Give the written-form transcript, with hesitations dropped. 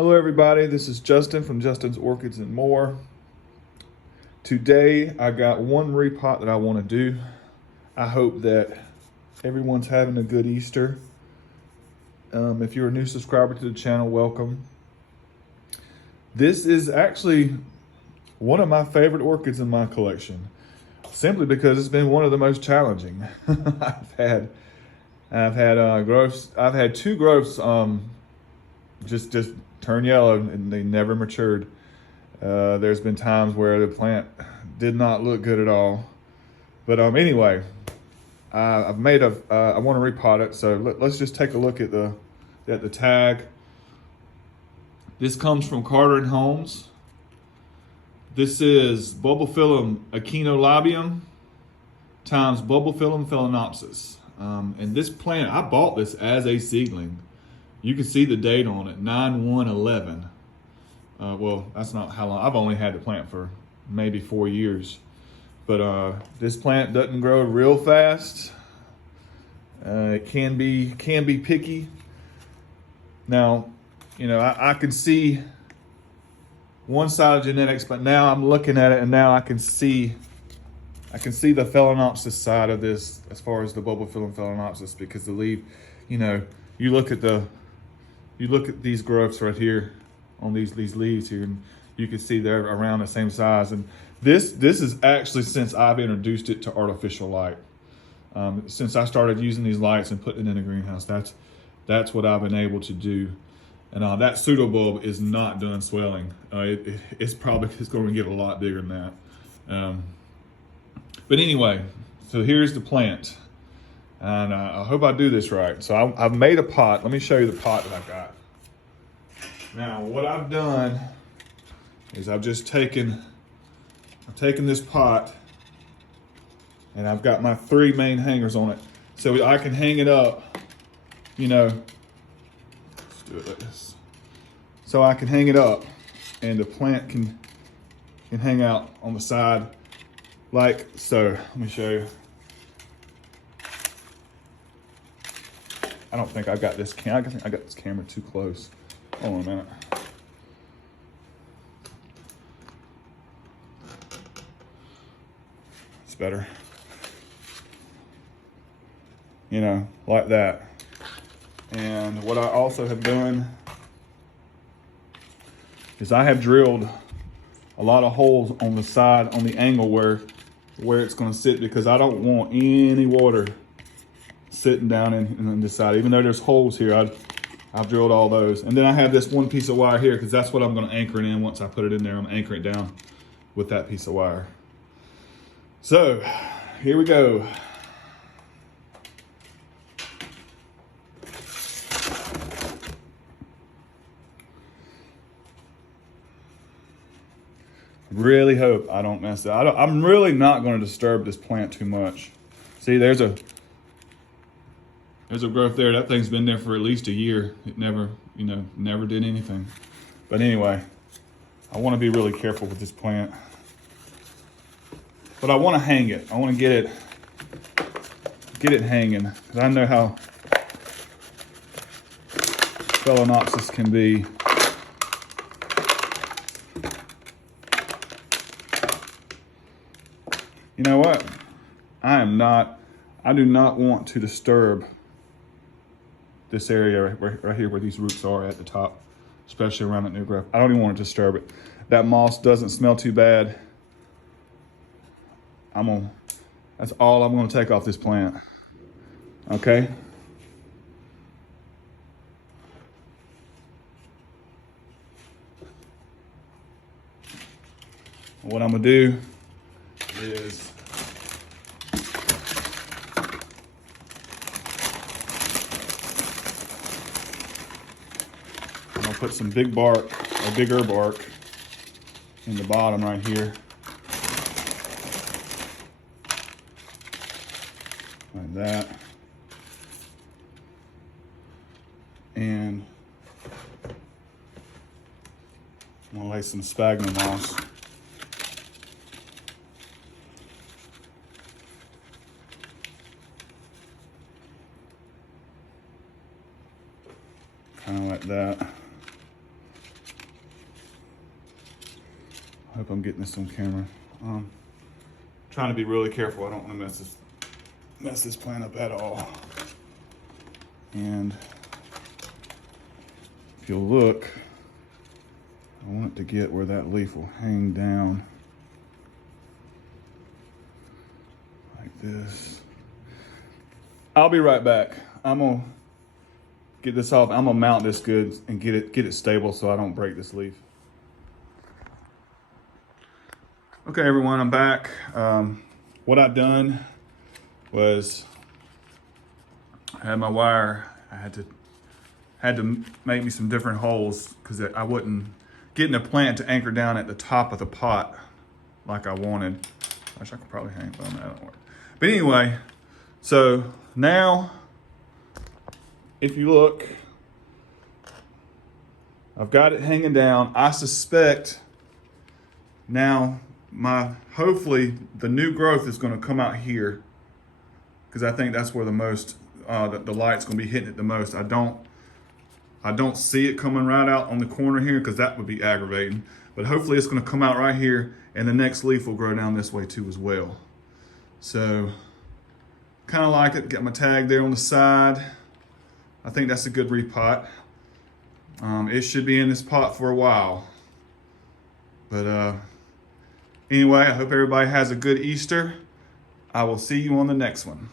Hello everybody, this is Justin from Justin's Orchids and More. Today I got one repot that I want to do. I hope that everyone's having a good Easter. If you're a new subscriber to the channel, welcome. This is actually one of my favorite orchids in my collection, simply because it's been one of the most challenging. I've had two growths just turn yellow and they never matured. There's been times where the plant did not look good at all. But anyway, I want to repot it. So let's just take a look at the tag. This comes from Carter & Holmes. This is Bulbophyllum Echinolabium times Bulbophyllum phalaenopsis. And this plant, I bought this as a seedling. You can see the date on it, 9/1/11. Well, that's not how long. I've only had the plant for maybe 4 years. But this plant doesn't grow real fast. It can be picky. Now, you know, I can see one side of genetics, but now I'm looking at it and now I can see the phalaenopsis side of this as far as the Bulbophyllum phalaenopsis, because the leaf, you know, you look at these growths right here on these leaves here, and you can see they're around the same size. And this is actually since I've introduced it to artificial light. Since I started using these lights and putting it in the greenhouse, that's what I've been able to do. And that pseudobulb is not done swelling. It's going to get a lot bigger than that. But anyway, so here's the plant. And I hope I do this right. So I've made a pot. Let me show you the pot that I've got. Now, what I've done is I've taken this pot and I've got my 3 main hangers on it. So I can hang it up, you know, let's do it like this. So I can hang it up and the plant can hang out on the side like so. Let me show you. I don't think I got this camera too close. Hold on a minute. It's better. You know, like that. And what I also have done is I have drilled a lot of holes on the side, on the angle where it's going to sit, because I don't want any water sitting down in this side. Even though there's holes here, I've drilled all those. And then I have this one piece of wire here, because that's what I'm going to anchor it in. Once I put it in there, I'm anchoring it down with that piece of wire. So here we go. Really hope I don't mess it up. I'm really not going to disturb this plant too much. See, there's a growth there. That thing's been there for at least a year. It never did anything. But anyway, I want to be really careful with this plant. But I want to hang it. I want to get it hanging, because I know how phalaenopsis can be. You know what? I do not want to disturb this area right here where these roots are at the top, especially around that new growth. I don't even want to disturb it. That moss doesn't smell too bad. That's all I'm gonna take off this plant. Okay? What I'm gonna do is I'm gonna put some big bark, or bigger bark, in the bottom right here. Like that. And I'm gonna lay some sphagnum moss. Kind of like that. hope I'm getting this on camera. Trying to be really careful. I don't want to mess this plant up at all. And if you'll look, I want it to get where that leaf will hang down like this. I'll be right back. I'm gonna get this off. I'm gonna mount this good and get it stable so I don't break this leaf. Okay, everyone, I'm back. What I've done was I had my wire. I had to make me some different holes because I wasn't getting the plant to anchor down at the top of the pot like I wanted. I wish I could probably hang it on that. Don't work. But anyway, so now if you look, I've got it hanging down. I suspect now hopefully the new growth is going to come out here because I think that's where the most the light's going to be hitting it the most. I don't see it coming right out on the corner here because that would be aggravating. But hopefully it's going to come out right here and the next leaf will grow down this way too as well. So kind of like it. Got my tag there on the side. I think that's a good repot. It should be in this pot for a while. But anyway, I hope everybody has a good Easter. I will see you on the next one.